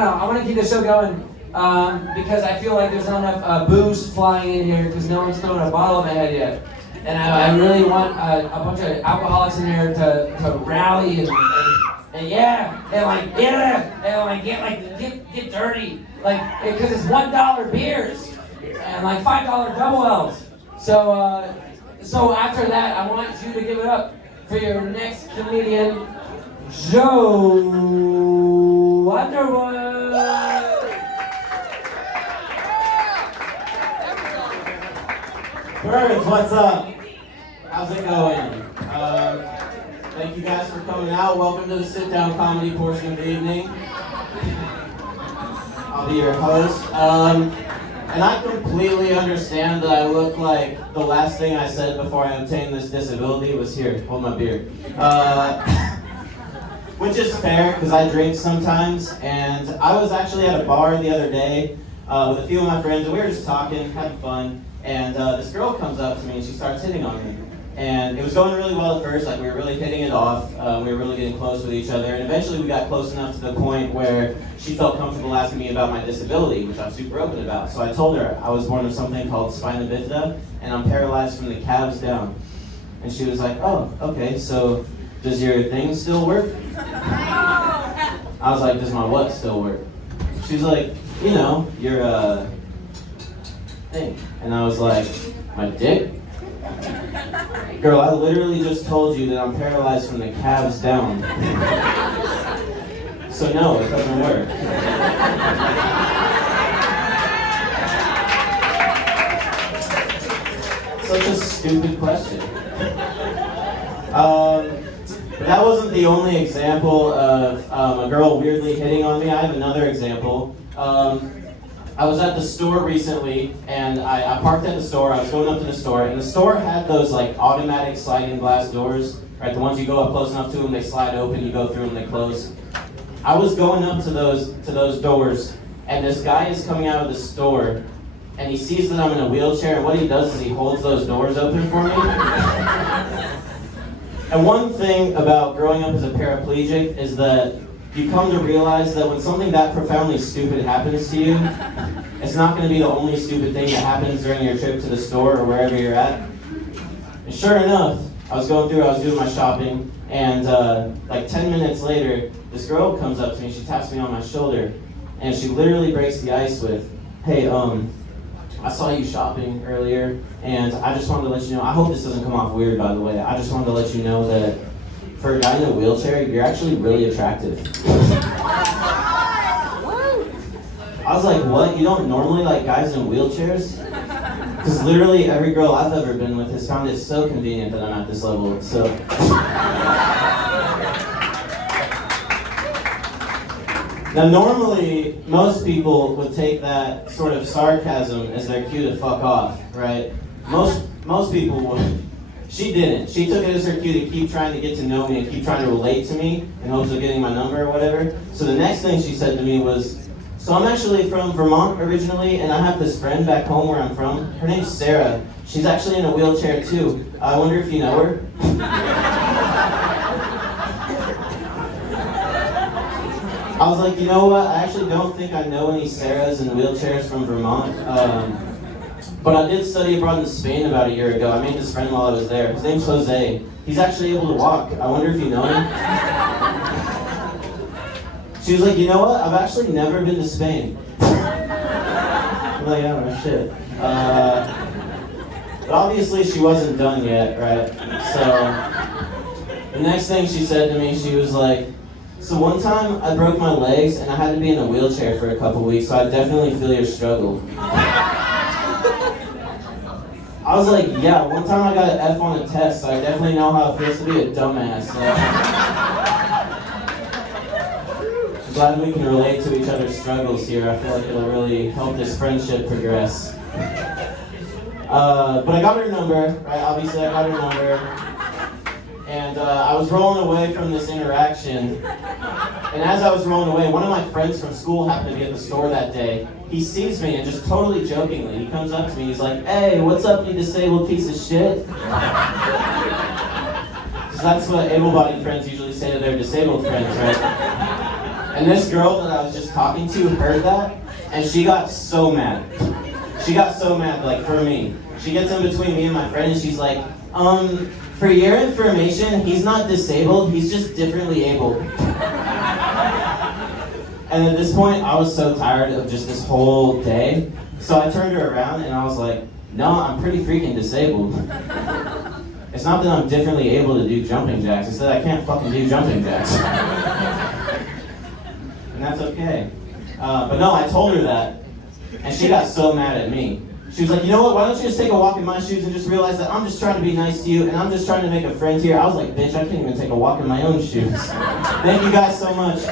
don't know. I want to keep the show going because I feel like there's not enough booze flying in here because no one's thrown a bottle in my head yet. And I really want a bunch of alcoholics in here to rally and get dirty, like because it's $1 beers and like $5 double L's. So after that, I want you to give it up for your next comedian, Joe Underwood. Birds, what's up? How's it going? Thank you guys for coming out. Welcome to the sit-down comedy portion of the evening. I'll be your host. And I completely understand that I look like the last thing I said before I obtained this disability was here, hold my beer. Which is fair, because I drink sometimes. And I was actually at a bar the other day with a few of my friends, and we were just talking, having fun. And this girl comes up to me and she starts hitting on me. And it was going really well at first, like we were really hitting it off, we were really getting close with each other, and eventually we got close enough to the point where she felt comfortable asking me about my disability, which I'm super open about. So I told her I was born with something called spina bifida, and I'm paralyzed from the calves down. And she was like, oh, okay, so does your thing still work? I was like, does my what still work? She's like, you know, your thing. And I was like, my dick? Girl, I literally just told you that I'm paralyzed from the calves down. So no, it doesn't work. Such a stupid question. But that wasn't the only example of a girl weirdly hitting on me. I have another example. I was at the store recently, and I parked at the store. I was going up to the store, and the store had those like automatic sliding glass doors, right? The ones you go up close enough to them, they slide open. You go through them, they close. I was going up to those doors, and this guy is coming out of the store, and he sees that I'm in a wheelchair, and what he does is he holds those doors open for me. And one thing about growing up as a paraplegic is that you come to realize that when something that profoundly stupid happens to you, it's not going to be the only stupid thing that happens during your trip to the store or wherever you're at. And sure enough, I was doing my shopping, and like 10 minutes later, this girl comes up to me, she taps me on my shoulder, and she literally breaks the ice with, hey, I saw you shopping earlier, and I just wanted to let you know, I hope this doesn't come off weird, by the way, I just wanted to let you know that for a guy in a wheelchair, you're actually really attractive. I was like, what? You don't normally like guys in wheelchairs? Because literally every girl I've ever been with has found it so convenient that I'm at this level, so. Now normally, most people would take that sort of sarcasm as their cue to fuck off, right? Most people would. She didn't. She took it as her cue to keep trying to get to know me and keep trying to relate to me in hopes of getting my number or whatever. So the next thing she said to me was, so I'm actually from Vermont originally, and I have this friend back home where I'm from. Her name's Sarah. She's actually in a wheelchair too. I wonder if you know her? I was like, you know what? I actually don't think I know any Sarahs in wheelchairs from Vermont. But I did study abroad in Spain about a year ago. I made this friend while I was there. His name's Jose. He's actually able to walk. I wonder if you know him? She was like, you know what? I've actually never been to Spain. I'm like, oh, shit. But obviously she wasn't done yet, right? So, the next thing she said to me, she was like, so one time I broke my legs and I had to be in a wheelchair for a couple weeks, so I definitely feel your struggle. I was like, yeah, one time I got an F on a test, so I definitely know how it feels to be a dumbass. So. I'm glad we can relate to each other's struggles here. I feel like it'll really help this friendship progress. But I got her number, right? Obviously I got her number. And I was rolling away from this interaction. And as I was rolling away, one of my friends from school happened to be at the store that day. He sees me and just totally jokingly, he comes up to me, he's like, hey, what's up, you disabled piece of shit? So that's what able-bodied friends usually say to their disabled friends, right? And this girl that I was just talking to heard that, and she got so mad. She got so mad, like, for me. She gets in between me and my friend, and she's like, for your information, he's not disabled, he's just differently abled. And at this point, I was so tired of just this whole day, so I turned her around and I was like, no, I'm pretty freaking disabled. It's not that I'm differently able to do jumping jacks, it's that I can't fucking do jumping jacks. And that's okay. But no, I told her that, and she got so mad at me. She was like, you know what, why don't you just take a walk in my shoes and just realize that I'm just trying to be nice to you, and I'm just trying to make a friend here. I was like, bitch, I can't even take a walk in my own shoes. Thank you guys so much.